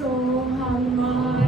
ਸੋ ਹਮਾਰਾ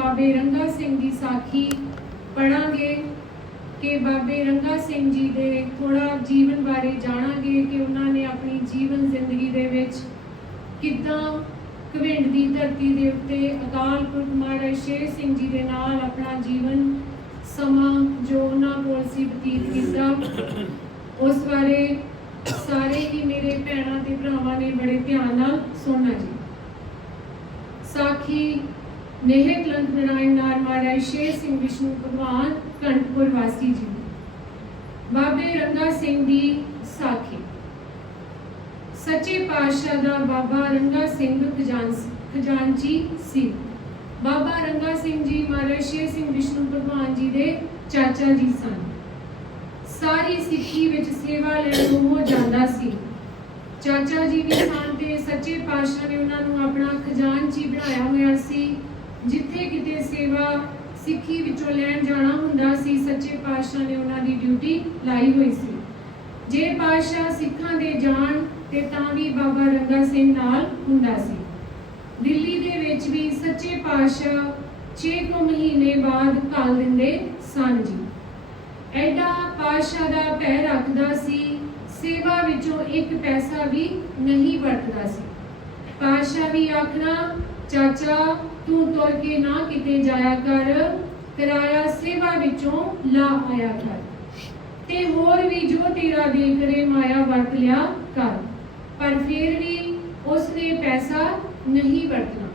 ਬਾਬੇ ਰੰਗਾ ਸਿੰਘ ਦੀ ਸਾਖੀ ਪੜਾਂਗੇ ਕਿ ਬਾਬੇ ਰੰਗਾ ਸਿੰਘ ਜੀ ਦੇ ਥੋੜਾ ਜੀਵਨ ਬਾਰੇ ਜਾਣਾਂਗੇ ਕਿ ਉਹਨਾਂ ਨੇ ਆਪਣੀ ਜੀਵਨ ਜ਼ਿੰਦਗੀ ਦੇ ਵਿੱਚ ਕਿੱਦਾਂ ਕਵਿੰਡ ਦੀ ਧਰਤੀ ਦੇ ਉੱਤੇ ਅਕਾਲ ਪੁਰਖ ਮਹਾਰਾਜ ਸ਼ੇਰ ਸਿੰਘ ਜੀ ਦੇ ਨਾਲ ਆਪਣਾ ਜੀਵਨ ਸਮਾਂ ਜੋ ਉਹਨਾਂ ਕੋਲ ਸੀ ਬਤੀਤ ਕੀਤਾ। ਉਸ ਬਾਰੇ ਸਾਰੇ ਹੀ ਮੇਰੇ ਭੈਣਾਂ ਤੇ ਭਰਾਵਾਂ ਨੇ ਬੜੇ ਧਿਆਨ ਨਾਲ ਸੁਣਨਾ ਜੀ। ਸਾਖੀ ਨੇਹ ਕਲੰਕ ਨਾਰਾਇਣ ਨਾਰ ਮਹਾਰਾਜ, ਸ਼ੇਰ ਸਿੰਘ ਵਿਸ਼ਨੂੰ, ਭਗਵਾਨ ਕੰਟਪੁਰ ਵਾਸੀ ਜੀ। ਬਾਬੇ ਰੰਗਾ ਸਿੰਘ ਦੀ ਸਾਖੀ। ਸੱਚੇ ਪਾਤਸ਼ਾਹ ਦਾ ਬਾਬਾ ਰੰਗਾ ਸਿੰਘ ਖਜ਼ਾਨਚੀ ਸੀ। ਬਾਬਾ ਰੰਗਾ ਸਿੰਘ ਜੀ ਮਹਾਰਾਜ, ਸ਼ੇਰ ਸਿੰਘ ਵਿਸ਼ਨੂੰ, ਭਗਵਾਨ ਜੀ ਦੇ ਚਾਚਾ ਜੀ ਸਨ। ਸਾਰੀ ਸਿੱਖੀ ਵਿੱਚ ਸੇਵਾ ਲੈਣ ਨੂੰ ਉਹ ਜਾਂਦਾ ਸੀ। ਚਾਚਾ ਜੀ ਵੀ ਸਨ ਤੇ ਸੱਚੇ ਪਾਤਸ਼ਾਹ ਨੇ ਉਹਨਾਂ ਨੂੰ ਆਪਣਾ ਖਜ਼ਾਨਚੀ ਬਣਾਇਆ ਹੋਇਆ ਸੀ। ਜਿੱਥੇ ਕਿਤੇ ਸੇਵਾ ਸਿੱਖੀ ਵਿੱਚੋਂ ਲੈਣ ਜਾਣਾ ਹੁੰਦਾ ਸੀ, ਸੱਚੇ ਪਾਤਸ਼ਾਹ ਨੇ ਉਹਨਾਂ ਦੀ ਡਿਊਟੀ ਲਾਈ ਹੋਈ ਸੀ। ਜੇ ਪਾਤਸ਼ਾਹ ਸਿੱਖਾਂ ਦੇ ਜਾਣ ਤੇ ਤਾਂ ਵੀ ਬਾਬਾ ਰੰਗਾ ਸਿੰਘ ਨਾਲ ਹੁੰਦਾ ਸੀ। ਦਿੱਲੀ ਦੇ ਵਿੱਚ ਵੀ ਸੱਚੇ ਪਾਤਸ਼ਾਹ 6 ਕੁ ਮਹੀਨੇ ਬਾਅਦ ਘੱਲ ਦਿੰਦੇ ਸਨ ਜੀ। ਐਡਾ ਪਾਤਸ਼ਾਹ ਦਾ ਪੈ ਰੱਖਦਾ ਸੀ, ਸੇਵਾ ਵਿੱਚੋਂ ਇੱਕ ਪੈਸਾ ਵੀ ਨਹੀਂ ਵਰਤਦਾ ਸੀ। ਪਾਤਸ਼ਾਹ ਵੀ ਆਖਣਾ, ਚਾਚਾ ਤੂੰ ਤੁਰ ਕੇ ਨਾ ਕਿਤੇ ਜਾਇਆ ਕਰ, ਕਿਰਾਇਆ ਸੇਵਾ ਵਿੱਚੋਂ ਲਾ ਆਇਆ ਕਰ। ਤੇ ਹੋਰ ਵੀ ਜੋ ਤੇਰਾ ਦਿਲ ਕਰੇ ਮਾਇਆ ਵਰਤ ਲਿਆ ਕਰ। ਪਰ ਫਿਰ ਵੀ ਉਸਨੇ ਪੈਸਾ ਨਹੀਂ ਵਰਤਣਾ।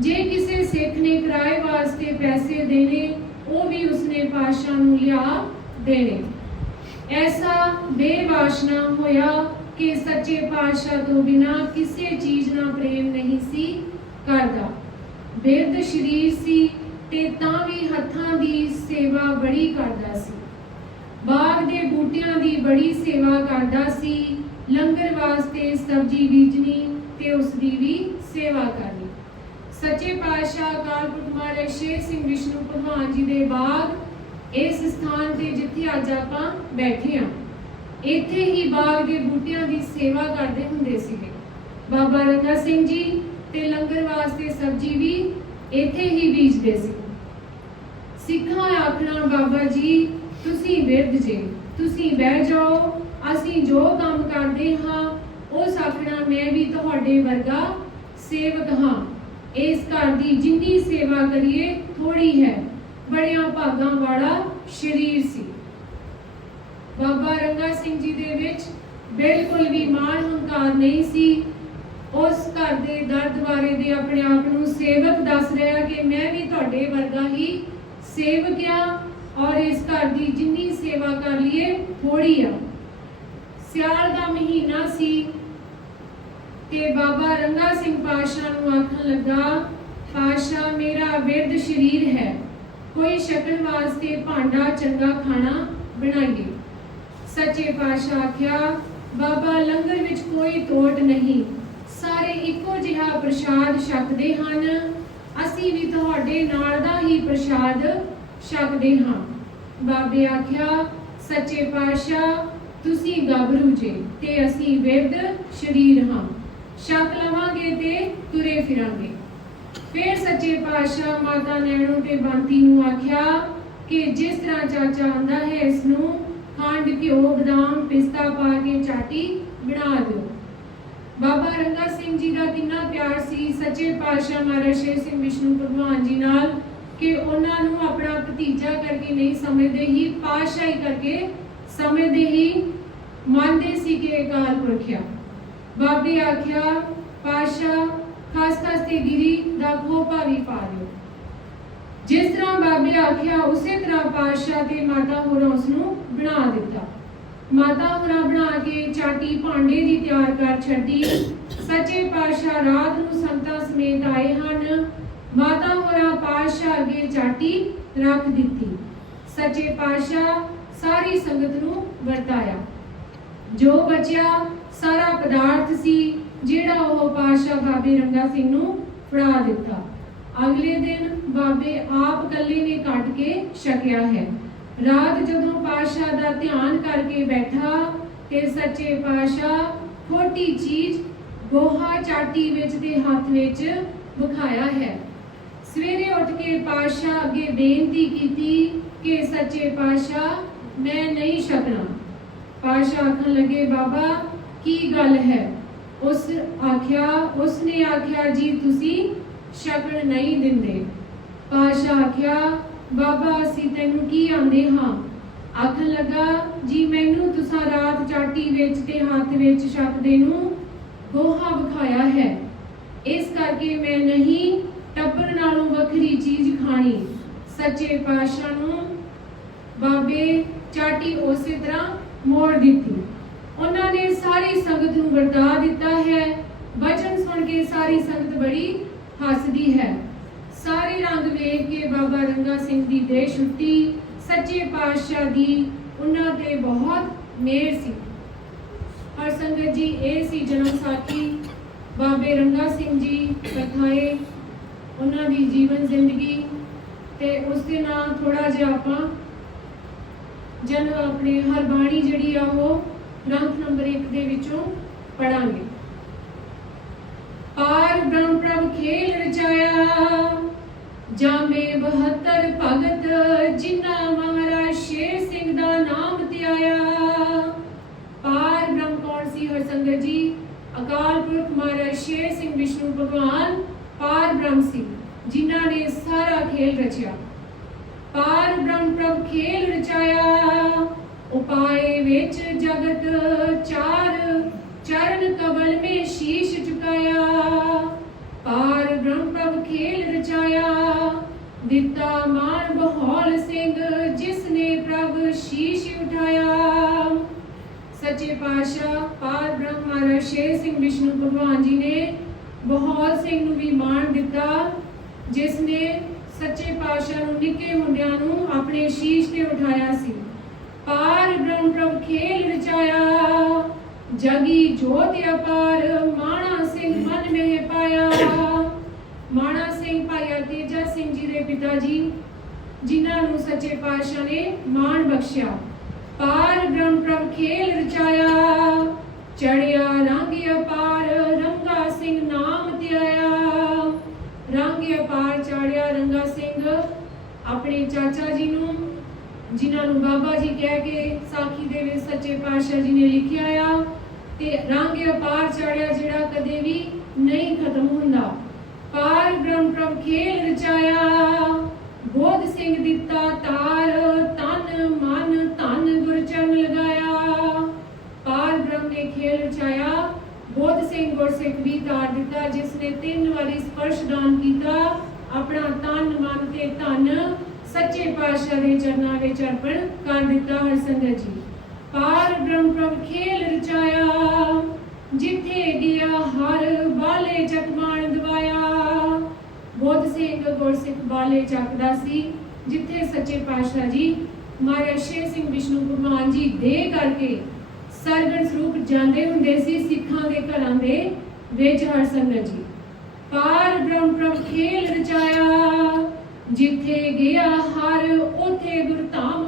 ਜੇ ਕਿਸੇ ਸਿੱਖ ਨੇ ਕਿਰਾਏ ਵਾਸਤੇ ਪੈਸੇ ਦੇਣੇ, ਉਹ ਵੀ ਉਸਨੇ ਪਾਤਸ਼ਾਹ ਨੂੰ ਲਿਆ ਦੇਣੇ। ਐਸਾ ਬੇਵਾਸ਼ਨਾ ਹੋਇਆ ਕਿ ਸੱਚੇ ਪਾਤਸ਼ਾਹ ਤੋਂ ਬਿਨਾ ਕਿਸੇ ਚੀਜ਼ ਨਾਲ ਪ੍ਰੇਮ ਨਹੀਂ ਸੀ ਕਰਦਾ ਬਿਰਧ ਸ਼ਰੀਰ ਸੀ ਤੇ ਤਾਂ ਵੀ ਹੱਥਾਂ ਦੀ ਸੇਵਾ ਬੜੀ ਕਰਦਾ ਸੀ। ਬਾਗ ਦੇ ਬੂਟਿਆਂ ਦੀ ਬੜੀ ਸੇਵਾ ਕਰਦਾ ਸੀ। ਲੰਗਰ ਵਾਸਤੇ ਸਬਜ਼ੀ ਬੀਜਣੀ ਤੇ ਉਸ ਦੀ ਵੀ ਸੇਵਾ ਕਰਨੀ। ਸੱਚੇ ਪਾਤਸ਼ਾਹ ਅਕਾਲ ਪੁਰਖ ਮਹਾਰਾਜ ਸ਼ੇਰ ਸਿੰਘ ਵਿਸ਼ਨੂੰ ਭਗਵਾਨ ਜੀ ਦੇ ਬਾਗ ਇਸ ਸਥਾਨ ਤੇ ਜਿੱਥੇ ਅੱਜ ਆਪਾਂ ਬੈਠੇ ਹਾਂ। ਇੱਥੇ ਹੀ ਬਾਗ ਦੇ ਬੂਟਿਆਂ ਦੀ ਸੇਵਾ ਕਰਦੇ ਹੁੰਦੇ ਸੀਗੇ। ਬਾਬਾ ਰੰਗਾ ਸਿੰਘ ਜੀ ਤੇ ਲੰਗਰ ਵਾਸਤੇ ਸਬਜ਼ੀ ਵੀ ਇੱਥੇ ਹੀ ਬੀਜਦੇ ਸੀ। ਸਿੱਖਾਂ ਆਖਣਾ, ਬਾਬਾ ਜੀ, ਤੁਸੀਂ ਬਿਰਧ ਜੇ, ਤੁਸੀਂ ਬਹਿ ਜਾਓ, ਅਸੀਂ ਜੋ ਕੰਮ ਕਰਦੇ ਹਾਂ ਉਸ ਆਖਣਾ ਮੈਂ ਵੀ ਤੁਹਾਡੇ ਵਰਗਾ ਸੇਵਕ ਹਾਂ। ਇਸ ਘਰ ਦੀ ਜਿੰਨੀ ਸੇਵਾ ਕਰੀਏ ਥੋੜੀ ਹੈ। ਬੜਿਆਂ ਭਾਗਾਂ ਵਾਲਾ ਸ਼ਰੀਰ ਸੀ। ਬਾਬਾ ਰੰਗਾ ਸਿੰਘ ਜੀ ਦੇ ਵਿੱਚ ਬਿਲਕੁਲ ਵੀ ਮਾਣ ਹੰਕਾਰ ਨਹੀਂ ਸੀ। ਉਸ ਘਰ ਦੇ ਦਰਦ ਬਾਰੇ ਦੇ ਆਪਣੇ ਆਪ ਨੂੰ ਸੇਵਕ ਦੱਸ ਰਿਹਾ ਕਿ ਮੈਂ ਵੀ ਤੁਹਾਡੇ ਵਰਗਾ ਹੀ ਸੇਵਕ ਆ ਔਰ ਇਸ ਘਰ ਦੀ ਜਿੰਨੀ ਸੇਵਾ ਕਰ ਲਈਏ ਥੋੜੀ ਆ। ਸਿਆਲ ਦਾ ਮਹੀਨਾ ਸੀ ਤੇ ਬਾਬਾ ਰੰਗਾ ਸਿੰਘ ਪਾਸ਼ਾ ਨੂੰ ਆਖਣ ਲੱਗਾ ਪਾਸ਼ਾ ਮੇਰਾ ਵਿਰਧ ਸ਼ਰੀਰ ਹੈ। ਕੋਈ ਸ਼ਕਲ ਵਾਸਤੇ ਭਾਂਡਾ ਚੰਗਾ ਖਾਣਾ ਬਣਾਈਏ। ਸੱਚੇ ਪਾਤਸ਼ਾਹ ਆਖਿਆ, ਬਾਬਾ ਲੰਗਰ ਵਿੱਚ ਕੋਈ ਤੋਟ ਨਹੀਂ। ਸਾਰੇ ਇੱਕੋ ਜਿਹਾ ਪ੍ਰਸ਼ਾਦ ਛਕਦੇ ਹਨ। ਅਸੀਂ ਵੀ ਤੁਹਾਡੇ ਨਾਲ ਦਾ ਹੀ ਪ੍ਰਸ਼ਾਦ ਛਕਦੇ ਹਾਂ। ਬਾਬੇ ਆਖਿਆ, ਸੱਚੇ ਪਾਤਸ਼ਾਹ, ਤੁਸੀਂ ਗੱਭਰੂ ਜੇ ਤੇ ਅਸੀਂ ਵਿਰਧ ਸ਼ਰੀਰ ਹਾਂ। ਛਕ ਲਵਾਂਗੇ ਤੇ ਤੁਰੇ ਫਿਰਾਂਗੇ। ਫਿਰ ਸੱਚੇ ਪਾਤਸ਼ਾਹ ਮਾਤਾ ਨੈਣੂ ਤੇ ਬੰਤੀ ਨੂੰ ਆਖਿਆ ਕਿ ਜਿਸ ਤਰ੍ਹਾਂ ਚਾਚਾ ਆਂਦਾ ਹੈ, ਇਸ ਨੂੰ ਖੰਡ ਘਿਓ, ਬਦਾਮ, ਪਿਸਤਾ ਪਾ ਕੇ ਚਾਟੀ ਬਣਾ ਦਿਓ। ਬਾਬਾ ਰੰਗਾ ਸਿੰਘ ਜੀ ਦਾ ਕਿੰਨਾ ਪਿਆਰ ਸੀ। ਸੱਚੇ ਪਾਤਸ਼ਾਹ ਮਹਾਰਾਜ ਸ਼ੇਰ ਸਿੰਘ ਵਿਸ਼ਨੂੰ ਭਗਵਾਨ ਜੀ ਨਾਲ ਕਿ ਉਹਨਾਂ ਨੂੰ ਆਪਣਾ ਭਤੀਜਾ ਕਰਕੇ ਨਹੀਂ ਸਮਝਦੇ, ਹੀ ਪਾਤਸ਼ਾਹੀ ਕਰਕੇ ਸਮਝਦੇ, ਹੀ ਮੰਨਦੇ ਸੀ ਕਿ ਇਹ ਅਕਾਲ ਪੁਰਖ ਬਾਬੇ ਆਖਿਆ, ਪਾਤਸ਼ਾਹ, ਖਾਸ ਖਾਸ ਤੇ ਗਿਰੀ ਦਾ ਖੋਪਾ ਵੀ ਪਾ ਦਿਓ। ਜਿਸ ਤਰ੍ਹਾਂ ਬਾਬੇ ਆਖਿਆ, ਉਸੇ ਤਰ੍ਹਾਂ ਪਾਤਸ਼ਾਹ ਤੇ ਮਾਤਾ ਹੋਰਾਂ ਉਸ ਨੂੰ ਬਣਾ ਦਿੱਤਾ। ਮਾਤਾ ਹੋਰਾਂ ਬਣਾ ਕੇ ਚਾਟੀ ਭਾਂਡੇ ਦੀ ਤਿਆਰ ਕਰ ਛੱਡੀ। ਸੱਚੇ ਪਾਤਸ਼ਾਹ ਰਾਤ ਨੂੰ ਸੰਤਾਂ ਸਮੇਤ ਆਏ ਹਨ। ਮਾਤਾ ਹੋਰਾਂ ਪਾਤਸ਼ਾਹ ਅੱਗੇ ਚਾਟੀ ਰੱਖ ਦਿੱਤੀ। ਸੱਚੇ ਪਾਤਸ਼ਾਹ ਸਾਰੀ ਸੰਗਤ ਨੂੰ ਵਰਤਾਇਆ। ਜੋ ਬਚਿਆ, ਸਾਰਾ ਪਦਾਰਥ ਸੀ, ਜਿਹੜਾ ਉਹ ਪਾਤਸ਼ਾਹ ਬਾਬੇ ਰੰਗਾ ਸਿੰਘ ਨੂੰ ਫੜਾ ਦਿੱਤਾ। ਅਗਲੇ ਦਿਨ ਬਾਬੇ ਆਪ ਕੱਲੇ ਨੇ ਕੱਟ ਕੇ ਛਕਿਆ ਹੈ। ਰਾਤ ਜਦੋਂ ਪਾਤਸ਼ਾਹ ਦਾ ਧਿਆਨ ਕਰਕੇ ਬੈਠਾ ਤੇ ਸੱਚੇ ਪਾਤਸ਼ਾਹ ਖੋਟੀ ਚੀਜ਼ ਗੋਹਾ ਚਾਟੀ ਵਿੱਚ ਤੇ ਹੱਥ ਵਿੱਚ ਵਿਖਾਇਆ ਹੈ। ਸਵੇਰੇ ਉੱਠ ਕੇ ਪਾਤਸ਼ਾਹ ਅੱਗੇ ਬੇਨਤੀ ਕੀਤੀ ਕਿ ਸੱਚੇ ਪਾਤਸ਼ਾਹ, ਮੈਂ ਨਹੀਂ ਛਕਣਾ। ਪਾਸ਼ਾ ਆਖਣ ਲੱਗੇ, ਬਾਬਾ, ਕੀ ਗੱਲ ਹੈ? ਉਸ ਆਖਿਆ, ਉਸਨੇ ਆਖਿਆ, ਜੀ, ਤੁਸੀਂ ਛਕਣ ਨਹੀਂ ਦਿੰਦੇ। ਪਾਸ਼ਾ ਆਖਿਆ ਬਾਬਾ, ਅਸੀਂ ਤੈਨੂੰ ਕੀ ਆਂਦੇ ਹਾਂ? ਆਖਣ ਲੱਗਾ, ਜੀ ਮੈਨੂੰ ਤੁਸੀਂ ਰਾਤ ਚਾਟੀ ਵਿੱਚ ਤੇ ਹੱਥ ਵਿੱਚ ਛਕਦੇ ਨੂੰ ਗੋਹਾ ਵਿਖਾਇਆ ਹੈ। ਇਸ ਕਰਕੇ ਮੈਂ ਨਹੀਂ ਟੱਬਰ ਨਾਲੋਂ ਵੱਖਰੀ ਚੀਜ਼ ਖਾਣੀ। ਸੱਚੇ ਪਾਤਸ਼ਾਹ ਨੂੰ ਬਾਬੇ ਚਾਟੀ ਉਸੇ ਤਰ੍ਹਾਂ ਮੋੜ ਦਿੱਤੀ। ਉਹਨਾਂ ਨੇ ਸਾਰੀ ਸੰਗਤ ਨੂੰ ਵਰਤਾ ਦਿੱਤਾ ਹੈ। ਵਚਨ ਸੁਣ ਕੇ ਸਾਰੀ ਸੰਗਤ ਬੜੀ ਹੱਸਦੀ ਹੈ। ਸਾਰੇ ਰੰਗ ਵੇਖ ਕੇ ਬਾਬਾ ਰੰਗਾ ਸਿੰਘ ਦੀ ਦੇਹ ਛੁੱਟੀ, ਸੱਚੇ ਪਾਤਸ਼ਾਹ ਦੀ ਉਹਨਾਂ ਤੇ ਬਹੁਤ ਮਿਹਰ ਸੀ। ਹਰ ਸੰਗਤ ਜੀ, ਇਹ ਸੀ ਜਨਮ ਸਾਖੀ ਬਾਬੇ ਰੰਗਾ ਸਿੰਘ ਜੀ ਕਥਾਏ ਉਹਨਾਂ ਦੀ ਜੀਵਨ ਜ਼ਿੰਦਗੀ ਤੇ ਉਸ ਦੇ ਨਾਲ ਥੋੜਾ ਜਿਹਾ ਆਪਾਂ ਜਨ ਆਪਣੇ ਹਰ ਬਾਣੀ ਜਿਹੜੀ ਆ ਉਹ ਗ੍ਰੰਥ ਨੰਬਰ 1 ਦੇ ਵਿੱਚੋਂ ਪੜਾਂਗੇ ਪਾਰ ਬ੍ਰਹਮ ਪ੍ਰਭ ਖੇਲ ਰਚਾਇਆ ਜਾਮੇ 72 ਭਗਤ, ਜਿਨ੍ਹਾਂ ਮਹਾਰਾਜ ਸ਼ੇਰ ਸਿੰਘ ਦਾ ਨਾਮ ਧਿਆਇਆ। ਪਾਰ ਬ੍ਰਹਮ ਕੌਣ ਸੀ ਹਰ ਜੀ? ਅਕਾਲ ਪੁਰਖ ਮਹਾਰਾਜ ਸ਼ੇਰ ਸਿੰਘ, ਵਿਸ਼ਨੂੰ, ਭਗਵਾਨ ਪਾਰ ਬ੍ਰਹਮ ਸੀ, ਜਿਨ੍ਹਾਂ ਨੇ ਸਾਰਾ ਖੇਲ ਰਚਿਆ। ਪਾਰ ਬ੍ਰਹਮ ਪ੍ਰਭ ਖੇਲ ਰਚਾਇਆ। ਉਪਾਏ ਵਿੱਚ ਜਗਤ ਚਾਰ, ਚਰਨ ਕਬਲ ਮੇ ਸ਼ੀਸ਼ ਝੁਕਾਇਆ ਪਾਰ ਬ੍ਰਹਮ ਪ੍ਰਭ ਖੇਲ ਰਚਾਇਆ। ਦਿੱਤਾ ਮਾਨ ਬਹੌਲ ਸਿੰਘ ਜਿਸ ਨੇ ਪ੍ਰਭ ਸ਼ੀਸ਼ ਉਠਾਇਆ। ਸੱਚੇ ਪਾਤਸ਼ਾਹ, ਪਾਰ ਬ੍ਰਹਮ ਮਹਾਰਾਜ ਸ਼ੇਰ ਸਿੰਘ ਵਿਸ਼ਨੂੰ ਭਗਵਾਨ ਜੀ ਨੇ ਬਹੌਲ ਸਿੰਘ ਨੂੰ ਵੀ ਮਾਣ ਦਿੱਤਾ ਜਿਸ ਨੇ ਸੱਚੇ ਪਾਤਸ਼ਾਹ ਨੂੰ, ਨਿੱਕੇ ਮੁੰਡਿਆਂ ਨੂੰ ਆਪਣੇ ਸ਼ੀਸ਼ ਤੇ ਉਠਾਇਆ ਸੀ। ਪਾਰ ਬ੍ਰਹਮ ਪ੍ਰਭ ਖੇਲ ਰਚਾਇਆ। ਜਗੀ ਜੋਤ ਅਪਾਰ, ਮਾਣਾ ਸਿੰਘ ਮਨ ਮੇ ਪਾਇਆ। ਮਾਣਾ ਸਿੰਘ ਭਾਇਆ ਤੇਜਾ ਸਿੰਘ ਜੀ ਦੇ ਪਿਤਾ ਜੀ ਜਿਨ੍ਹਾਂ ਨੂੰ ਸੱਚੇ ਪਾਤਸ਼ਾਹ ਨੇ ਮਾਣ ਬਖਸ਼ਿਆ। ਪਾਰ ਬ੍ਰਹਮ ਪ੍ਰਭ ਖੇਲ ਰਚਾਇਆ, ਚੜਿਆ ਰੰਗ ਅਪਾਰ, ਰੰਗਾ ਸਿੰਘ ਨਾਮ ਧਿਆਇਆ। ਰੰਗ ਅਪਾਰ ਚਾੜਿਆ ਰੰਗਾ ਸਿੰਘ ਆਪਣੇ ਚਾਚਾ ਜੀ ਨੂੰ, ਜਿਨ੍ਹਾਂ ਨੂੰ ਬਾਬਾ ਜੀ ਕਹਿ ਕੇ ਸਾਖੀ ਦੇ ਵਿੱਚ ਸੱਚੇ ਪਾਤਸ਼ਾਹ ਜੀ ਨੇ ਲਿਖਿਆ ਆ। ਤੇ ਰੰਗ ਅਪਾਰ ਚਾੜਿਆ ਜਿਹੜਾ ਕਦੇ ਵੀ ਨਹੀਂ ਖਤਮ ਹੁੰਦਾ। ਪਾਰ ਬ੍ਰਹਮ ਪ੍ਰਭ ਖੇਲ ਰਚਾਇਆ, ਬੋਧ ਸਿੰਘ ਦਿੱਤਾ ਤਾਰ ਤਨ ਮਨ ਧਨ ਗੁਰਚਰਨ ਲਗਾਇਆ। ਪਾਰ ਬ੍ਰਹਮ ਨੇ ਖੇਲ ਰਚਾਇਆ, ਬੋਧ ਸਿੰਘ ਗੁਰਸਿੱਖ ਵੀ ਤਾਰ ਦਿੱਤਾ, ਜਿਸ ਨੇ ਤਿੰਨ ਵਾਰੀ ਸਪਰਸ਼ਦਾਨ ਕੀਤਾ। ਆਪਣਾ ਤਨ, ਮਨ ਤੇ ਧਨ ਸੱਚੇ ਪਾਤਸ਼ਾਹ ਦੇ ਚਰਨਾਂ ਵਿੱਚ ਅਰਪਣ ਕਰ ਦਿੱਤਾ ਹਰ ਜੀ। ਪਾਰ ਬ੍ਰਹਮ ਪ੍ਰਭ ਖੇਲ ਰਚਾਇਆ, ਜਿੱਥੇ ਗਿਆ ਹਰ ਬਾਲੇ ਚਕਮਾਨ ਦਵਾਇਆ ਬੋਧ ਸਿੰਘ ਗੁਰਸਿੱਖ ਬਾਲੇ ਚੱਕਦਾ ਸੀ, ਜਿੱਥੇ ਸੱਚੇ ਪਾਤਸ਼ਾਹ ਜੀ ਮਹਾਰਾਜ ਸ਼ੇਰ ਸਿੰਘ ਵਿਸ਼ਨੂੰ ਭਗਵਾਨ ਜੀ ਦੇ ਕਰਕੇ। ਸਰਗਣ ਸਰੂਪ ਜਾਂਦੇ ਹੁੰਦੇ ਸੀ ਸਿੱਖਾਂ ਦੇ ਘਰਾਂ ਦੇ ਵਿੱਚ ਹਰ ਸੰਗਤ ਜੀ। ਪਾਰ ਬ੍ਰਹਮ ਪ੍ਰਭ ਖੇਲ ਰਚਾਇਆ, ਜਿੱਥੇ ਗਿਆ ਹਰ, ਉਥੇ ਗੁਰਧਾਮ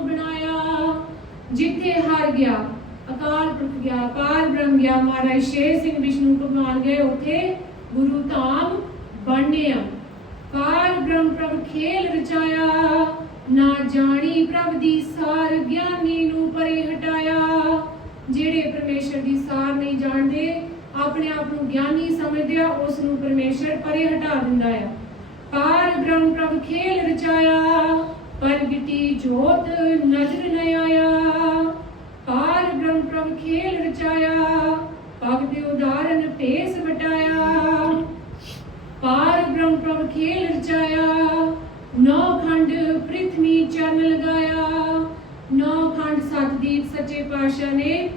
ਜਿੱਥੇ ਹਾਰ ਗਿਆ, ਅਕਾਲ ਪੁਰਖ ਗਿਆ ਪਾਰ ਬ੍ਰਹਮ ਗਿਆ, ਮਹਾਰਾਜ ਸ਼ੇਰ ਸਿੰਘ ਵਿਸ਼ਨੂੰ ਭਗਵਾਨ ਗਏ, ਉਥੇ ਗੁਰੂ ਧਾਮ ਬਣਨੇ ਆ ਬ੍ਰਹਮ ਪ੍ਰਭ ਖੇਲ ਰਚਾਇਆ, ਨਾ ਜਾਣੀ ਪ੍ਰਭ ਦੀ ਸਾਰ ਗਿਆਨੀ ਨੂੰ ਪਰੇ ਹਟਾਇਆ। ਜਿਹੜੇ ਪਰਮੇਸ਼ਰ ਦੀ ਸਾਰ ਨਹੀਂ ਜਾਣਦੇ, ਆਪਣੇ ਆਪ ਨੂੰ ਗਿਆਨੀ ਸਮਝਦੇ ਆ ਉਸ ਨੂੰ ਪਰਮੇਸ਼ਰ ਪਰੇ ਹਟਾ ਦਿੰਦਾ ਆ। ਪਾਰ ਬ੍ਰਹਮ ਪ੍ਰਭ ਖੇਲ ਰਚਾਇਆ, ਪ੍ਰਗਟੀ ਜੋਤ ਨਜ਼ਰ ਨ ਆਇਆ। ਪਾਰ ਖੇਲ ਰਚਾਇਆ, ਭਗਤ ਉਦਾਹਰਨ ਭੇਸ ਵਟਾਇਆ। ਪਾਰ ਬ੍ਰਹਮ ਪ੍ਰਭ ਖੇਲ ਰਚਾਇਆ, ਨੌ ਖੰਡ ਪ੍ਰਿਥਵੀ ਚਰਨ ਲਗਾਇਆ। ਨੌ ਖੰਡ ਸਤਦੀਪ ਸੱਚੇ ਪਾਤਸ਼ਾਹ ਨੇ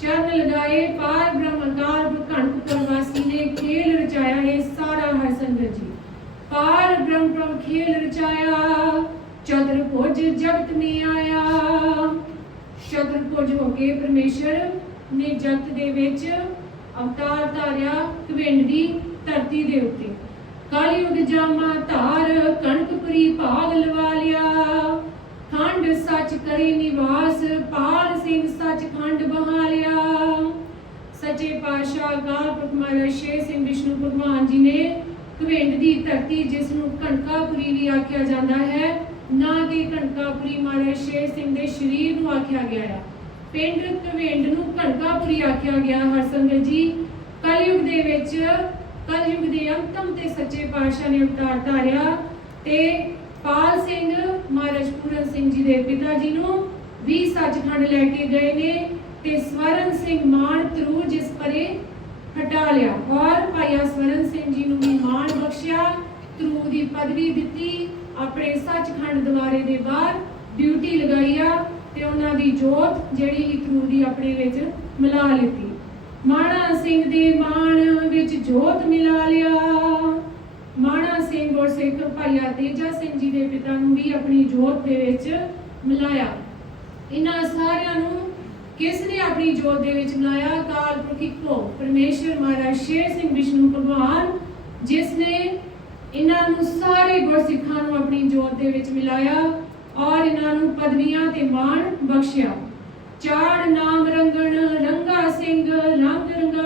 ਚਰਨ ਲਗਾਏ। ਪਾਰ ਬ੍ਰਹਮ ਅਕਾਲ ਭਕੰਡ ਪਰਵਾਸੀ ਨੇ ਖੇਲ ਰਚਾਇਆ ਇਹ ਸਾਰਾ ਹੈ ਜੀ। ਪਾਰ ਬ੍ਰਹਮ ਪ੍ਰਭ ਖੇਲ ਰਚਾਇਆ, ਚਤੁਰ ਚਤੁਰਭੁਜ ਜਗਤ ਮੇ ਆਇਆ। ਚਤੁਰਭੁਜ ਹੋ ਕੇ ਪਰਮੇਸ਼ਰ ਨੇ ਜਗਤ ਦੇ ਵਿੱਚ ਅਵਤਾਰ ਧਾਰਿਆ ਕਵਿੰਡ ਦੀ ਧਰਤੀ ਦੇ ਉੱਤੇ। ਕਾਲਯੁਗ ਜਾਮਾ ਧਾਰ ਕਣਕਪੁਰੀ ਭਾਗ ਲਵਾ ਲਿਆ। ਖੰਡ ਸੱਚ ਕਰੀ ਨਿਵਾਸ, ਪਾਲ ਸਿੰਘ ਸੱਚ ਖੰਡ ਬਹਾ ਲਿਆ। ਸੱਚੇ ਪਾਤਸ਼ਾਹ ਅਕਾਲ ਮਹਾਰਾਜ ਸ਼ੇਰ ਸਿੰਘ ਵਿਸ਼ਨੂੰ ਭਗਵਾਨ ਜੀ ਨੇ ਕਵਿੰਡ ਦੀ ਧਰਤੀ ਜਿਸ ਨੂੰ ਕਣਕਾਪੁਰੀ ਵੀ ਆਖਿਆ ਜਾਂਦਾ ਹੈ ਨਾ ਕਿ ਕਣਕਾਪੁਰੀ ਮਹਾਰਾਜ ਸ਼ੇਰ ਸਿੰਘ ਦੇ ਸਰੀਰ ਨੂੰ ਆਖਿਆ ਗਿਆ ਹੈ ਪਿੰਡ ਕਵਿੰਡ ਨੂੰ ਕਣਕਾਪੁਰੀ ਆਖਿਆ ਗਿਆ ਹਰਸੰਗਤ ਜੀ। ਕਲਯੁਗ ਦੇ ਵਿੱਚ, ਕਲਯੁਗ ਦੇ ਅੰਤਮ ਤੇ ਸੱਚੇ ਪਾਤਸ਼ਾਹ ਨੇ ਅਵਤਾਰ ਧਾਰਿਆ ਤੇ ਪਾਲ ਸਿੰਘ, ਮਹਾਰਾਜ ਪੂਰਨ ਸਿੰਘ ਜੀ ਦੇ ਪਿਤਾ ਜੀ ਨੂੰ ਵੀ ਸੱਚਖੰਡ ਲੈ ਕੇ ਗਏ ਨੇ ਤੇ ਸਵਰਨ ਸਿੰਘ ਮਾਨ ਤਰੂ ਜਿਸ ਪਰੇ ਹਟਾ ਲਿਆ। ਔਰ ਭਾਈ ਸਵਰਨ ਸਿੰਘ ਜੀ ਨੂੰ ਵੀ ਮਾਣ ਬਖਸ਼ਿਆ ਤਰੂ ਦੀ ਪਦਵੀ ਦਿੱਤੀ ਆਪਣੇ ਸੱਚਖੰਡ ਦੁਆਰੇ ਦੇ ਬਾਹਰ ਡਿਊਟੀ ਲਗਾਈ ਆ ਤੇ ਉਹਨਾਂ ਦੀ ਜੋਤ ਜਿਹੜੀ ਹੀ ਦੀ ਆਪਣੇ ਵਿੱਚ ਮਿਲਾ ਲਿੱਤੀ। ਮਾਣਾ ਸਿੰਘ ਦੇ ਮਾਣ ਵਿੱਚ ਜੋਤ ਮਿਲਾ ਲਿਆ। ਮਾਣਾ ਸਿੰਘ ਗੁਰਸਿੱਖ ਭਾਈਆ ਤੇਜਾ ਸਿੰਘ ਜੀ ਦੇ ਪਿਤਾ ਨੂੰ ਵੀ ਆਪਣੀ ਜੋਤ ਦੇ ਵਿੱਚ ਮਿਲਾਇਆ। ਇਹਨਾਂ ਸਾਰਿਆਂ ਨੂੰ ਕਿਸ ਨੇ ਆਪਣੀ ਜੋਤ ਦੇ ਵਿੱਚ ਮਿਲਾਇਆ? ਕਾਲ ਪੁਰਖ ਇੱਕੋ ਪਰਮੇਸ਼ਰ ਮਹਾਰਾਜ ਸ਼ੇਰ ਸਿੰਘ ਵਿਸ਼ਨੂੰ ਭਗਵਾਨ ਜਿਸ ਨੇ ਇਹਨਾਂ ਨੂੰ ਸਾਰੇ ਗੁਰਸਿੱਖਾਂ ਨੂੰ ਆਪਣੀ ਜੋਤ ਦੇ ਵਿੱਚ ਮਿਲਾਇਆ, ਔਰ ਇਹਨਾਂ ਨੂੰ ਪਦਵੀਆਂ ਤੇ ਮਾਣ ਬਖਸ਼ਿਆ। ਚਾੜ ਨਾਮ ਰੰਗਣ, ਰੰਗਾ ਸਿੰਘ ਰੰਗ ਰੰਗਾ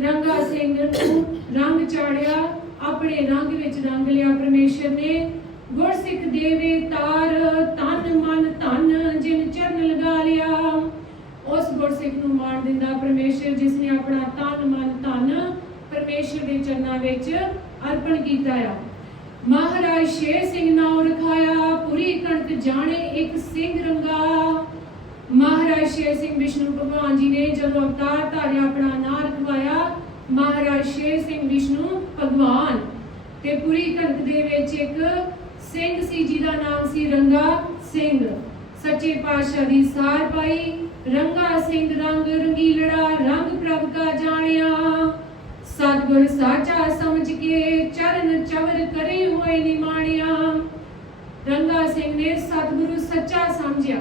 ਰੰਗਾ ਸਿੰਘ ਨੂੰ ਰੰਗ ਚਾੜਿਆ, ਆਪਣੇ ਰੰਗ ਵਿੱਚ ਰੰਗ ਲਿਆ ਪਰਮੇਸ਼ਰ ਨੇ। ਗੁਰਸਿੱਖ ਦੇਵੇ ਤਾਰ ਤਨ ਮਨ ਧਨ, ਜਿਨ ਚਰਨ ਲਗਾ ਲਿਆ। ਉਸ ਗੁਰਸਿੱਖ ਨੂੰ ਮਾਣ ਦਿੰਦਾ ਪਰਮੇਸ਼ਰ, ਜਿਸ ਨੇ ਆਪਣਾ ਤਨ ਮਨ ਧਨ ਪਰਮੇਸ਼ਰ ਦੇ ਚਰਨਾਂ ਵਿੱਚ ਅਰਪਣ ਕੀਤਾ ਆ। ਮਹਾਰਾਜ ਸ਼ੇਰ ਸਿੰਘ ਨਾਮ ਰਖਾਇਆ, ਪੁਰੀ ਕਣਕ ਜਾਣੇ ਇੱਕ ਸਿੰਘ ਰੰਗਾ। ਮਹਾਰਾਜ ਸ਼ੇਰ ਸਿੰਘ ਵਿਸ਼ਨੂੰ ਭਗਵਾਨ ਜੀ ਨੇ ਜਦੋਂ ਅਵਤਾਰ ਧਾਰਿਆ ਆਪਣਾ ਨਾਂ ਰਖਵਾਇਆ, ਮਹਾਰਾਜ ਸ਼ੇਰ ਸਿੰਘ ਵਿਸ਼ਨੂੰ ਭਗਵਾਨ। ਤੇ ਪੂਰੀ ਕਣਕ ਦੇ ਵਿੱਚ ਇੱਕ ਸਿੰਘ ਸੀ, ਜਿਹਦਾ ਨਾਮ ਸੀ ਰੰਗਾ ਸਿੰਘ। ਸੱਚੇ ਪਾਤਸ਼ਾਹ ਦੀ ਸਾਰ ਪਾਈ, ਰੰਗਾ ਸਿੰਘ ਰੰਗ ਰੰਗੀਲੜਾ ਰੰਗ ਪ੍ਰਭ ਕਾ ਜਾਣਿਆ। ਸਤਿਗੁਰ ਸਾਚਾ ਸਮਝ ਕੇ ਚਰਨ ਚਵਰ ਕਰੇ ਹੋਏ ਨਿਮਾਣਿਆ ਰੰਗਾ ਸਿੰਘ ਨੇ ਸਤਿਗੁਰੂ ਸੱਚਾ ਸਮਝਿਆ।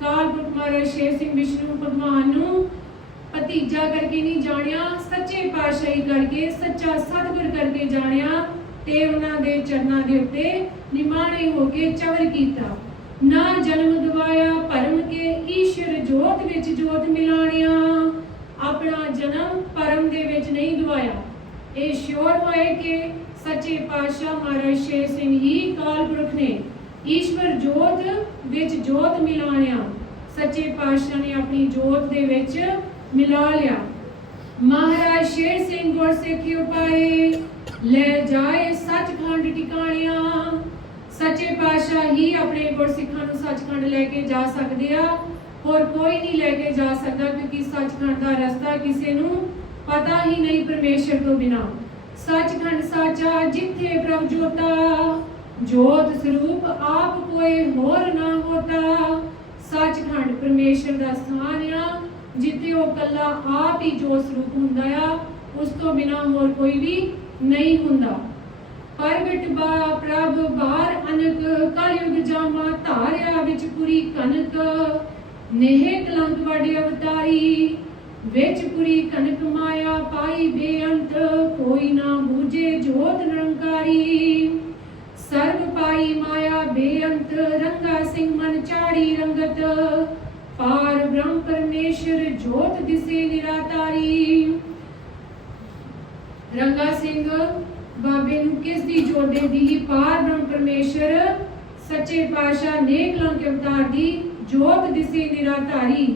ਕਾਲ ਮਹਾਰਾਜ ਸ਼ੇਰ ਸਿੰਘ ਵਿਸ਼ਨੂੰ ਭਗਵਾਨ ਨੂੰ ਭਤੀਜਾ ਕਰਕੇ ਨਹੀਂ ਜਾਣਿਆ, ਸੱਚੇ ਪਾਤਸ਼ਾਹੀ ਕਰਕੇ, ਸੱਚਾ ਸਤਿਗੁਰ ਕਰਕੇ ਜਾਣਿਆ ਤੇ ਉਹਨਾਂ ਦੇ ਚਰਨਾਂ ਦੇ ਉੱਤੇ ਨਿਮਾਣੇ ਹੋ ਕੇ ਚਵਰ ਕੀਤਾ। ਨਾ ਜਨਮ ਦਵਾਇਆ, ਭਰਮ ਕੇ ਈਸ਼ਰ ਜੋਤ ਵਿੱਚ ਜੋਤ ਮਿਲਾਣਿਆ। ਆਪਣਾ ਜਨਮ ਪਰਮ ਦੇ ਵਿੱਚ ਨਹੀਂ ਦਵਾਇਆ ਇਹ ਸ਼ੋਰ ਹੋਏ ਕਿ ਸੱਚੇ ਪਾਤਸ਼ਾਹ ਮਹਾਰਾਜ ਸ਼ੇਰ ਸਿੰਘ ਹੀ ਕਾਲ ਪੁਰਖ ਨੇ ਈਸ਼ਵਰ ਜੋਤ ਵਿੱਚ ਜੋਤ ਮਿਲਾਣਿਆ ਸੱਚੇ ਪਾਤਸ਼ਾਹ ਨੇ ਆਪਣੀ ਜੋਤ ਦੇ ਵਿੱਚ ਮਿਲਾ ਲਿਆ। ਮਹਾਰਾਜ ਸ਼ੇਰ ਸਿੰਘ ਗੁਰਸਿੱਖੀ ਉਪਾਏ ਲੈ ਜਾਏ ਸੱਚਖੰਡ ਟਿਕਾਣਿਆ। ਸੱਚੇ ਪਾਤਸ਼ਾਹ ਹੀ ਆਪਣੇ ਗੁਰਸਿੱਖਾਂ ਨੂੰ ਸੱਚਖੰਡ ਲੈ ਕੇ ਜਾ ਸਕਦੇ ਆ। ਹੋਰ ਕੋਈ ਨਹੀਂ ਲੈ ਕੇ ਜਾ ਸਕਦਾ ਕਿਉਂਕਿ ਸੱਚਖੰਡ ਦਾ ਰਸਤਾ ਕਿਸੇ ਨੂੰ ਪਤਾ ਹੀ ਨਹੀਂ ਪਰਮੇਸ਼ਰ ਤੋਂ ਬਿਨਾ। ਸੱਚਖੰਡ ਸਾਚਾ ਜਿੱਥੇ ਪ੍ਰਭ ਜੋਤਾ, ਜੋਤ ਸਰੂਪ ਆਪ ਕੋਈ ਹੋਰ ਨਾ ਹੋਤਾ। ਸੱਚਖੰਡ ਪਰਮੇਸ਼ਰ ਦਾ ਸਥਾਨ ਆ, ਜਿੱਥੇ ਉਹ ਕੱਲਾ ਆਪ ਹੀ ਜੋਤ ਸਰੂਪ ਹੁੰਦਾ ਆ, ਉਸ ਤੋਂ ਬਿਨਾ ਹੋਰ ਕੋਈ ਵੀ ਨਹੀਂ ਹੁੰਦਾ। ਪ੍ਰਗਟ ਬਾ ਪ੍ਰਭ ਬਾਰ ਅਨਕ, ਕਲਯੁਗ ਜਾਮਾ ਧਾਰਿਆ ਵਿੱਚ ਪੁਰੀ ਕਨਕ ਨੇਹ ਕਲੰਕ ਵੜੀ ਅਵਤਾਰੀ, ਵਿੱਚ ਪੁਰੀ ਕਨਕ ਮਾਇਆ ਪਾਈ ਬੇਅੰਤ, ਕੋਈ ਨਾ ਬੂਝੇ ਜੋਤ ਨਿਰੰਕਾਰੀ। ਸਰਬ ਪਾਈ ਮਾਇਆ ਬੇਅੰਤ, ਰੰਗਾ ਸਿੰਘ ਮਨ ਚਾੜੀ ਰੰਗਤ। ਪਾਰ ਬ੍ਰਹਮ ਪਰਮੇਸ਼ਰ ਜੋਤ ਦਿਸੇ ਨਿਰਾਤਾਰੀ। ਰੰਗਾ ਸਿੰਘ, ਬਾਬੇ ਨੂੰ ਕਿਸ ਦੀ ਜੋੜੇ ਦੀ? ਪਾਰ ਬ੍ਰਹਮ ਪਰਮੇਸ਼ਰ, ਸੱਚੇ ਪਾਤਸ਼ਾਹ ਨੇਕ ਲੰਕ ਅਵਤਾਰ ਦੀ ਜੋਤ ਦਿਸੀ ਨਿਰਾਧਾਰੀ।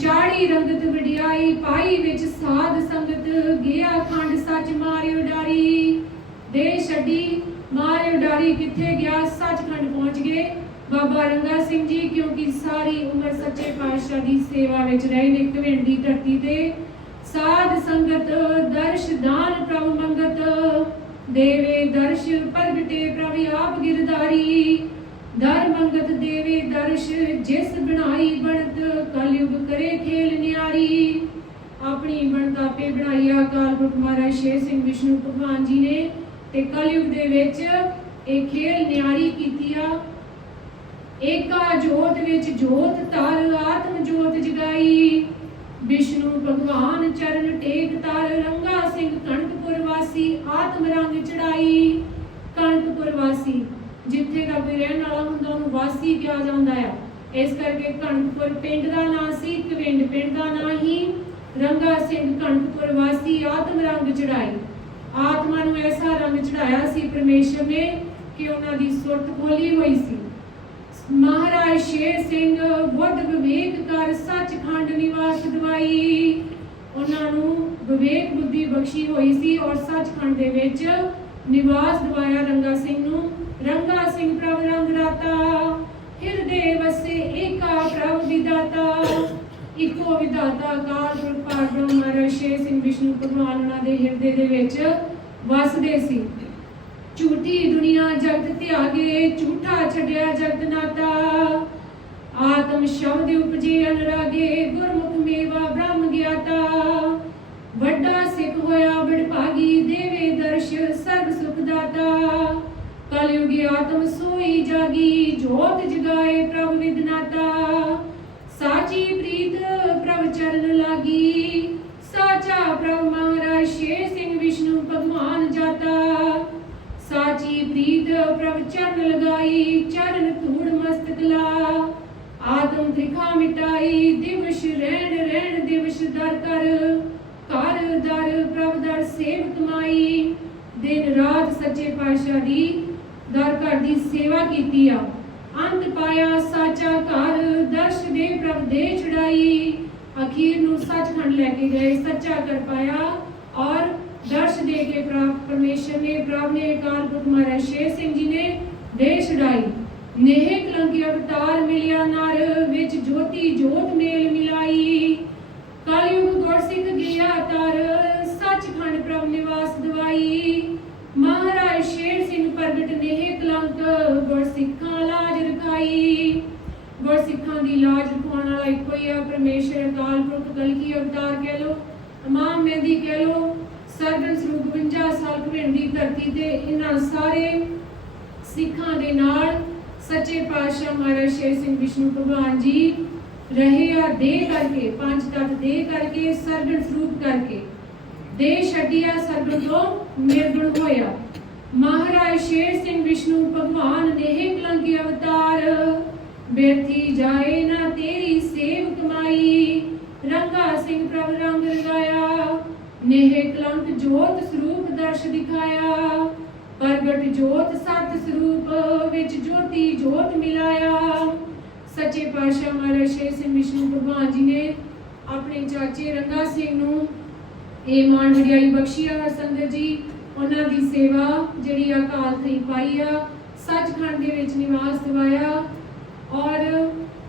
ਚਾੜੀ ਰੰਗਤ ਵਡਿਆਈ ਪਾਈ ਵਿੱਚ ਸਾਧ ਸੰਗਤ, ਗਿਆ ਖੰਡ ਸੱਚ ਮਾਰਿਓ ਡਾਰੀ। ਦੇ ਛੱਡੀ, ਮਾਰਿਓ ਡਾਰੀ, ਕਿੱਥੇ ਗਿਆ ਸੱਚਖੰਡ ਪਹੁੰਚ ਗਏ। ਬਾਬਾ ਰੰਗਾ ਸਿੰਘ ਜੀ, ਕਿਉਂਕਿ ਸਾਰੀ ਉਮਰ ਸੱਚੇ ਪਾਤਸ਼ਾਹ ਦੀ ਸੇਵਾ ਵਿੱਚ ਰਹੇ ਨੇ ਘਵਿੰਡ ਦੀ ਧਰਤੀ ਤੇ। ਸਾਧ ਸੰਗਤ, ਦਰਸ਼ ਦਾਨ ਪ੍ਰਭ ਮੰਗਤ। ਦੇਵੇ ਦਰਸ਼, ਪ੍ਰਗਟੇ ਪ੍ਰਭ ਆਪ ਗਿਰਦਾਰੀ ਦਰ ਮੰਗਤ ਦੇਵੇ ਦਰਸ਼, ਜਿਸ ਬਣਾਈ ਬਣਤ, ਕਲਯੁਗ ਕਰੇ ਖੇਲ ਨਿਆਰੀ। ਆਪਣੀ ਬਣਤ ਆਪੇ ਬਣਾਈ ਆ ਅਕਾਲ ਪੁਰਖ ਮਹਾਰਾਜ ਸ਼ੇਰ ਸਿੰਘ ਵਿਸ਼ਨੂੰ ਭਗਵਾਨ ਜੀ ਨੇ ਤੇ ਕਲਯੁਗ ਦੇ ਵਿੱਚ ਇਹ ਖੇਲ ਨਿਆਰੀ ਕੀਤੀ ਆ। ਏਕਾ ਜੋਤ ਵਿੱਚ ਜੋਤ, ਤਰ ਆਤਮ ਜੋਤ ਜਗਾਈ। ਵਿਸ਼ਨੂੰ ਭਗਵਾਨ ਚਰਨ ਟੇਕ ਤਰ, ਰੰਗਾ ਸਿੰਘ ਕਣਕਪੁਰ ਵਾਸੀ ਆਤਮ ਰੰਗ ਚੜਾਈ। ਕਣਕਪੁਰ ਵਾਸੀ ਜਿੱਥੇ ਦਾ ਕੋਈ ਰਹਿਣ ਵਾਲਾ ਹੁੰਦਾ, ਉਹਨੂੰ ਵਾਸੀ ਕਿਹਾ ਜਾਂਦਾ ਆ। ਇਸ ਕਰਕੇ ਕਣਕਪੁਰ ਪਿੰਡ ਦਾ ਨਾਂ ਸੀ ਕਵਿੰਡ ਪਿੰਡ ਦਾ ਨਾਂ ਹੀ ਰੰਗਾ ਸਿੰਘ ਕਣਕਪੁਰ ਵਾਸੀ ਆਤਮ ਰੰਗ ਚੜਾਈ ਆਤਮਾ ਨੂੰ ਐਸਾ ਰੰਗ ਚੜਾਇਆ ਸੀ ਪਰਮੇਸ਼ਰ ਨੇ ਕਿ ਉਹਨਾਂ ਦੀ ਸੁਰਤ ਖੋਲੀ ਹੋਈ ਸੀ। ਮਹਾਰਾਜ ਸ਼ੇਰ ਸਿੰਘ ਬੁੱਧ ਵਿਵੇਕ ਕਰ ਸੱਚਖੰਡ ਨਿਵਾਸ ਦਵਾਈ। ਉਹਨਾਂ ਨੂੰ ਵਿਵੇਕ ਬੁੱਧੀ ਬਖਸ਼ੀ ਹੋਈ ਸੀ ਔਰ ਸੱਚਖੰਡ ਦੇ ਵਿੱਚ ਨਿਵਾਸ ਦਵਾਇਆ ਰੰਗਾ ਸਿੰਘ ਨੂੰ। ਰੰਗਾ ਸਿੰਘ ਪ੍ਰਭ ਰੰਗ ਰਾਤਾ, ਹਿਰਦੇ ਵਸੇ ਏਕਾ ਪ੍ਰਭ ਵਿਦਾਤਾ। ਇੱਕੋ ਵਿਦਾਤਾ ਕਾਲ ਪੁਰਖ ਪਾਰਬ੍ਰਹਮ ਮਹਾਰਾਜ ਸਿੰਘ ਵਿਸ਼ਨੂੰ ਭਗਵਾਨ ਉਹਨਾਂ ਦੇ ਹਿਰਦੇ ਦੇ ਵਿੱਚ ਵਸਦੇ ਸੀ। ਝੂਠੀ ਦੁਨੀਆ ਜਗਤ ਧਿਆਗੇ ਝੂਠਾ ਛੱਡਿਆ ਜਗਤ ਨਾਤਾ। ਆਤਮ ਸ਼ਬਦ ਉਪਜੇ ਅਨਰਾਗੇ, ਗੁਰਮੁਖ ਮੇਵਾ ਬ੍ਰਹਮ ਗਿਆਤਾ। ਵੱਡਾ ਸਿੱਖ ਹੋਇਆ ਬੜਭਾਗੀ, ਦੇਵੇ ਦਰਸ਼ ਸਰਬ ਕਲਯੁਗੀ ਆਤਮ ਸੋਈ ਜਾਗੀ, ਜੋਤ ਜਗਾਏ ਪ੍ਰਭ ਵਿਦਨਾਤਾ ਸਾਚੀ ਪ੍ਰੀਤ ਪ੍ਰਭ ਚਰਨ ਲਾਗੀ, ਸਾਚਾ ਪ੍ਰਭ ਮਹਾਰਾਜ ਸ਼ੇਰ ਸਿੰਘ ਵਿਸ਼ਨੂੰ ਭਗਵਾਨ ਜਾਤਾ। ਸਾਚੀ ਪ੍ਰੀਤ ਪ੍ਰਭ ਚਰਨ ਲਗਾਈ, ਚਰਨ ਧੂੜ ਮਸਤਕ ਲਾ। ਆਦਮ ਤ੍ਰਿਖਾ ਮਿਟਾਈ, ਦਿਵਸ਼ ਰਹਿਣ ਰਹਿਣ ਦਿਵਸ਼ ਦਰ ਕਰ। ਕਰ ਦਰ ਪ੍ਰਭ ਦਰ ਸੇਵ ਕਮਾਈ ਦਿਨ ਰਾਤ ਸੱਚੇ ਪਾਤਸ਼ਾਹ ਦੀ ਦਰ ਘਰ ਦੀ ਸੇਵਾ ਕੀਤੀ ਆ। ਅੰਤ ਪਾਇਆ ਸਾਚਾ ਘਰ, ਦਰਸ਼ ਦੇ ਪ੍ਰਭ ਦੇ ਛੁਡਾਈ। ਅਖੀਰ ਨੂੰ ਸੱਚਖੰਡ ਲੈ ਕੇ ਗਏ, ਸੱਚਾ ਕਰ ਪਾਇਆ। ਔਰ ਦਰਸ਼ ਦੇ ਕੇ ਪ੍ਰਭ ਪਰਮੇਸ਼ਰ ਨੇ, ਪ੍ਰਭ ਨੇ ਅਕਾਲ ਪੁਰਖ ਮਹਾਰਾਜ ਸ਼ੇਰ ਸਿੰਘ ਜੀ ਨੇ ਦੇ ਛੁਡਾਈ। ਨੇਹ ਕਲੰਕੀ ਅਵਤਾਰ ਮਿਲਿਆ ਨਰ, ਵਿੱਚ ਜੋਤੀ ਜੋਤ ਮੇਲ ਮਿਲਾਈ। ਕਲਯੁਗ ਗੁਰ ਸਿੰਘ ਗਿਆ ਤਰ, ਸੱਚਖੰਡ ਪ੍ਰਭ ਨਿਵਾਸ ਦਵਾਈ। ਮਹਾਰਾਜ ਸ਼ੇਰ ਸਿੰਘ ਗੁਰ ਸਿੱਖਾਂ ਦੀ ਲਾਜ ਰਖਾਉਣ ਵਾਲਾ ਇੱਕੋ ਹੀ ਆ, ਪਰਮੇਸ਼ਰ ਅਕਾਲ ਪੁਰਖ ਕਲਕੀ ਅਵਤਾਰ ਕਹਿ ਲੋ ਇਮਾਮ ਮਹਿੰਦੀ ਕਹਿ ਲੋ ਸਰਗਨ ਸਰੂਪ 52 ਸਾਲ ਘਵਿੰਡ ਧਰਤੀ ਤੇ ਇਹਨਾਂ ਸਾਰੇ ਸਿੱਖਾਂ ਦੇ ਨਾਲ ਸੱਚੇ ਪਾਤਸ਼ਾਹ ਮਹਾਰਾਜ ਸ਼ੇਰ ਸਿੰਘ ਵਿਸ਼ਨੂੰ ਭਗਵਾਨ ਜੀ ਰਹੇ ਆ, ਦੇ ਕਰਕੇ, ਪੰਜ ਤੱਤ ਦੇ ਕਰਕੇ ਸਰਗਣ ਸਰੂਪ ਕਰਕੇ, ਦੇ ਛੱਡਿਆ ਸਰਗਣ ਤੋਂ ਨਿਰਗੁਣ ਹੋਇਆ। ਮਹਾਰਾਜ ਸ਼ੇਰ ਸਿੰਘ ਵਿਸ਼ਨੂੰ ਭਗਵਾਨ ਨੇ ਕਲੰਕੀ ਅਵਤਾਰ। ਬੇਥੀ ਜਾਏ ਨਾ ਤੇਰੀ ਸੇਵ ਕਮਾਈ। ਰੰਗਾ ਸਿੰਘ ਪ੍ਰਭ ਰੰਗ ਰਗਾਇਆ ਨੇਹ ਕਲੰਕ ਜੋਤ ਸਰੂਪ ਦਰਸ਼ ਦਿਖਾਇਆ। ਪ੍ਰਗਟ ਜੋਤ ਸਤ ਸਰੂਪ ਵਿੱਚ ਜੋਤੀ ਜੋਤ ਮਿਲਾਇਆ। ਸੱਚੇ ਪਾਤਸ਼ਾਹ ਮਹਾਰਾਜ ਸ਼ੇਰ ਸਿੰਘ ਵਿਸ਼ਨੂੰ ਭਗਵਾਨ ਜੀ ਨੇ ਆਪਣੇ ਚਾਚੇ ਰੰਗਾ ਸਿੰਘ ਨੂੰ ਇਹ ਮਾਣ ਵਡਿਆਈ ਬਖਸ਼ੀ ਆ ਸੰਗਤ ਜੀ। ਉਹਨਾਂ ਦੀ ਸੇਵਾ ਜਿਹੜੀ ਆ ਕਾਲ ਥਈ ਪਾਈ ਆ, ਸੱਚਖੰਡ ਦੇ ਵਿੱਚ ਨਿਵਾਸ ਦਿਵਾਇਆ। ਔਰ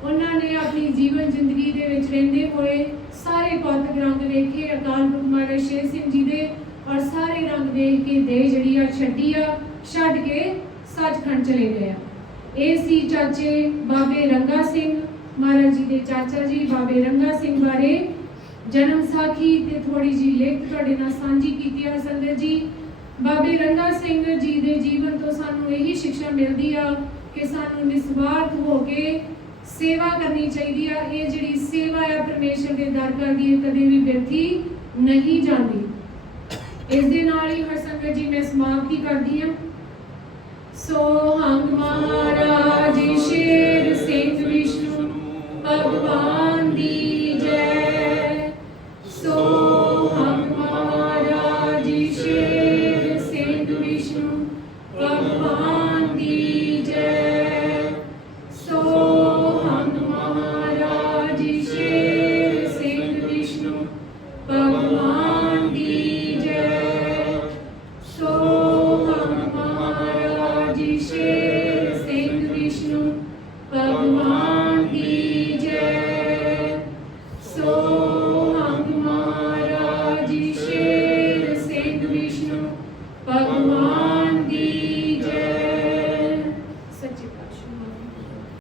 ਉਹਨਾਂ ਨੇ ਆਪਣੀ ਜੀਵਨ ਜ਼ਿੰਦਗੀ ਦੇ ਵਿੱਚ ਰਹਿੰਦੇ ਹੋਏ ਸਾਰੇ ਕੌਤਕ ਰੰਗ ਵੇਖੇ, ਅਕਾਲ ਪੁਰਖ ਮਹਾਰਾਜ ਸ਼ੇਰ ਸਿੰਘ ਜੀ ਦੇ, ਔਰ ਸਾਰੇ ਰੰਗ ਵੇਖ ਕੇ ਦੇ ਜਿਹੜੀ ਆ ਛੱਡੀ ਆ, ਛੱਡ ਕੇ ਸੱਚਖੰਡ ਚਲੇ ਗਏ ਆ। ਇਹ ਸੀ ਚਾਚੇ ਬਾਬੇ ਰੰਗਾ ਸਿੰਘ, ਮਹਾਰਾਜ ਜੀ ਦੇ ਚਾਚਾ ਜੀ ਬਾਬੇ ਰੰਗਾ ਸਿੰਘ ਬਾਰੇ ਜਨਮ ਸਾਖੀ ਤੇ ਥੋੜੀ ਜੀ ਲਿਖਤ ਤੁਹਾਡੇ ਨਾਲ ਸਾਂਝੀ ਕੀਤੀ ਹੈ ਸੰਗਤ ਜੀ। ਬਾਬੇ ਰੰਗਾ ਸਿੰਘ ਜੀ ਦੇ ਜੀਵਨ ਤੋਂ ਸਾਨੂੰ ਇਹੀ ਸਿੱਖਿਆ ਮਿਲਦੀ ਆ ਕਿ ਸਾਨੂੰ ਨਿਸਵਾਰਥ ਹੋ ਕੇ ਸੇਵਾ ਕਰਨੀ ਚਾਹੀਦੀ ਆ। ਇਹ ਜਿਹੜੀ ਸੇਵਾ ਆ ਪਰਮੇਸ਼ਰ ਦੇ ਦਰ ਕਰਦੀ ਹੈ ਕਦੇ ਵੀ ਵਿਅਰਥੀ ਨਹੀਂ ਜਾਂਦੀ। ਇਸ ਦੇ ਨਾਲ ਹੀ ਹਰ ਸੰਗਤ ਜੀ, ਮੈਂ ਸਮਾਪਤੀ ਕਰਦੀ ਹਾਂ। ਸੋ ਹੰਗ ਮਹਾਰਾਜ, ਸ਼ੇਰ ਸਿੰਘ ਵਿਸ਼ਨੂੰ, ਭਗਵਾਨ